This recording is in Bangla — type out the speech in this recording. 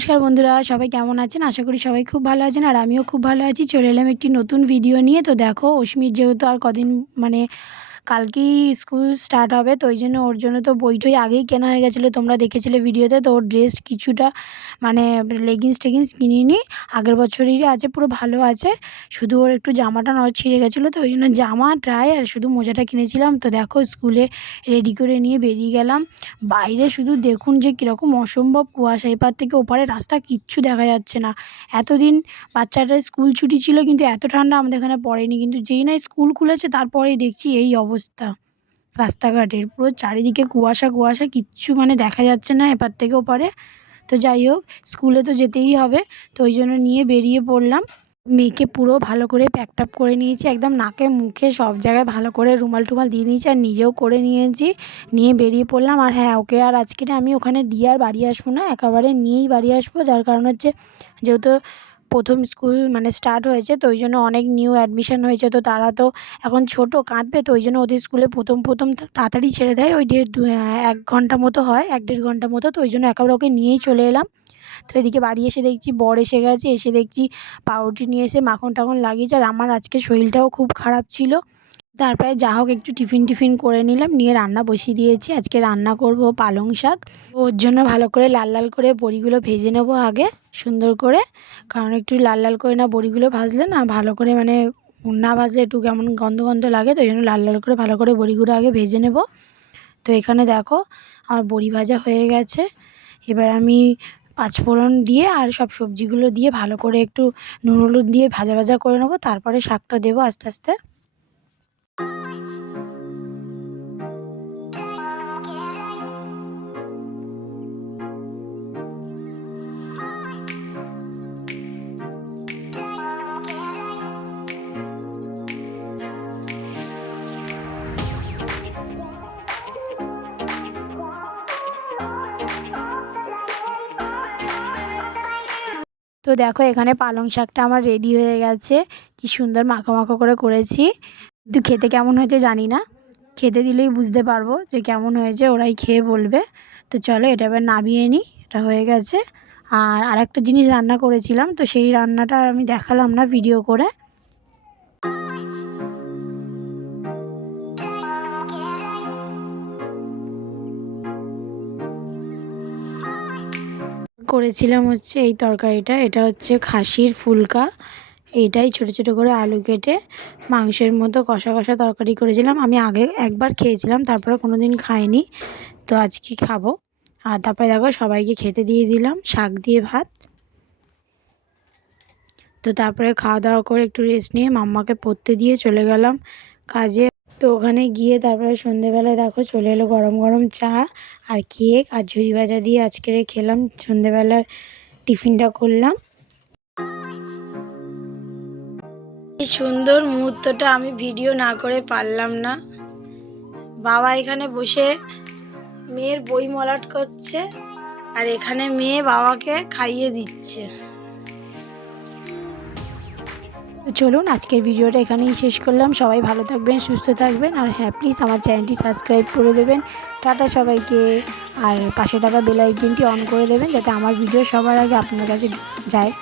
নমস্কার বন্ধুরা, সবাই কেমন আছেন? আশা করি সবাই খুব ভালো আছেন আর আমিও খুব ভালো আছি। চলে এলাম একটি নতুন ভিডিও নিয়ে। তো দেখো, অস্মির যেহেতু আর কদিন মানে কালকেই স্কুল স্টার্ট হবে, তো ওই জন্য ওর জন্য তো বই টই আগেই কেনা হয়ে গেছিলো, তোমরা দেখেছিলে ভিডিওতে। তো ওর ড্রেস কিছুটা মানে লেগিংস টেগিংস কিনিনি, আগের বছরেরই আছে, পুরো ভালো আছে। শুধু ওর একটু জামাটা ছিঁড়ে গেছিলো, তো ওই জন্য জামা ট্রাই আর শুধু মোজাটা কিনেছিলাম। তো দেখো, স্কুলে রেডি করে নিয়ে বেরিয়ে গেলাম। বাইরে শুধু দেখুন যে কীরকম অসম্ভব কুয়াশা, এপার থেকে ওপারে রাস্তা কিচ্ছু দেখা যাচ্ছে না। এতদিন বাচ্চাটার স্কুল ছুটি ছিল, কিন্তু এত ঠান্ডা আমাদের এখানে পড়েনি, কিন্তু যেই না স্কুল খুলেছে তারপরেই দেখছি এই অবস্থা রাস্তাঘাটের, পুরো চারিদিকে কুয়াশা কুয়াশা, কিচ্ছু মানে দেখা যাচ্ছে না এপার থেকে ওপারে। তো যাই হোক, স্কুলে তো যেতেই হবে, তো ওই জন্য নিয়ে বেরিয়ে পড়লাম। মেয়েকে পুরো ভালো করে প্যাকট্যাপ করে নিয়েছি, একদম নাকে মুখে সব জায়গায় ভালো করে রুমাল টুমাল দিয়ে নিয়েছি, আর নিজেও করে নিয়েছি। নিয়ে বেরিয়ে পড়লাম। আর হ্যাঁ, ওকে আর আজকে আমি ওখানে দিয়ে আর বাড়ি আসবো না, একেবারে নিয়েই বাড়ি আসবো। যার কারণ হচ্ছে, যেহেতু প্রথম স্কুল মানে স্টার্ট হয়েছে, তো ওই জন্য অনেক নিউ অ্যাডমিশন হয়েছে, তো তারা তো এখন ছোট, কাঁদবে। তো ওই জন্য ওদের স্কুলে প্রথম তাড়াতাড়ি ছেড়ে দেয়, ওই 1 ঘন্টা মতো হয়, 1-1.5 ঘন্টা মতো। তো ওই জন্য একেবারে ওকে নিয়েই চলে এলাম। তো এদিকে বাড়ি এসে দেখছি বর এসে গেছে, এসে দেখছি পাউরুটি নিয়ে এসে মাখন টাখন লাগিয়েছে। আর আমার আজকে শরীরটাও খুব খারাপ ছিল, তারপরে যা হোক একটু টিফিন করে নিলাম, নিয়ে রান্না বসিয়ে দিয়েছি। আজকে রান্না করব পালং শাক। ওর জন্য ভালো করে লাল লাল করে বড়িগুলো ভেজে নেব আগে সুন্দর করে, কারণ একটু লাল লাল করে না বড়িগুলো ভাজলে না ভালো করে মানে না ভাজলে একটু কেমন গন্ধ গন্ধ লাগে, তো ওই জন্য লাল লাল করে ভালো করে বড়িগুলো আগে ভেজে নেব। তো এখানে দেখো, আমার বড়ি ভাজা হয়ে গেছে। এবার আমি পাঁচফোড়ন দিয়ে আর সব সবজিগুলো দিয়ে ভালো করে একটু নুন হলুদ দিয়ে ভাজা ভাজা করে নেবো, তারপরে শাকটা দেবো আস্তে আস্তে। তো দেখো, এখানে পালং শাকটা আমার রেডি হয়ে গেছে, কি সুন্দর মাখো মাখো করে করেছি। কিন্তু খেতে কেমন হয়েছে জানি না, খেতে দিলেই বুঝতে পারবো যে কেমন হয়েছে, ওরাই খেয়ে বলবে। তো চলো, এটা এবার নামিয়ে নিই, এটা হয়ে গেছে। আর আরেকটা জিনিস রান্না করেছিলাম, তো সেই রান্নাটা আমি দেখালাম না ভিডিও করে। করেছিলাম হচ্ছে এই তরকারিটা, এটা হচ্ছে খাসির ফুলকা। এইটাই ছোট ছোট করে আলু কেটে মাংসের মতো কষা কষা তরকারি করেছিলাম। আমি আগে একবার খেয়েছিলাম, তারপরে কোনো দিন খাইনি, তো আজকে খাবো। আর তারপরে দেখো, সবাইকে খেতে দিয়ে দিলাম শাক দিয়ে ভাত। তো তারপরে খাওয়া দাওয়া করে একটু রেস্ট নিয়ে মাম্মাকে পড়তে দিয়ে চলে গেলাম কাজে। তো ওখানে গিয়ে তারপরে সন্ধেবেলায় দেখো চলে এলো গরম গরম চা আর কেক আর ঝুড়ি ভাজা দিয়ে আজকে খেলাম, সন্ধেবেলার টিফিনটা করলাম। এই সুন্দর মুহূর্তটা আমি ভিডিও না করে পারলাম না। বাবা এখানে বসে মেয়ের বই মলাট করছে, আর এখানে মেয়ে বাবাকে খাইয়ে দিচ্ছে। চলুন, আজকের ভিডিওটা এখানেই শেষ করলাম। সবাই ভালো থাকবেন, সুস্থ থাকবেন, আর হ্যাঁ, প্লিজ আমার চ্যানেলটি সাবস্ক্রাইব করে দেবেন। টাটা সবাইকে। আর পাশে থাকা বেল আইকনটি অন করে দেবেন, যাতে আমার ভিডিও সবার আগে আপনার কাছে যায়।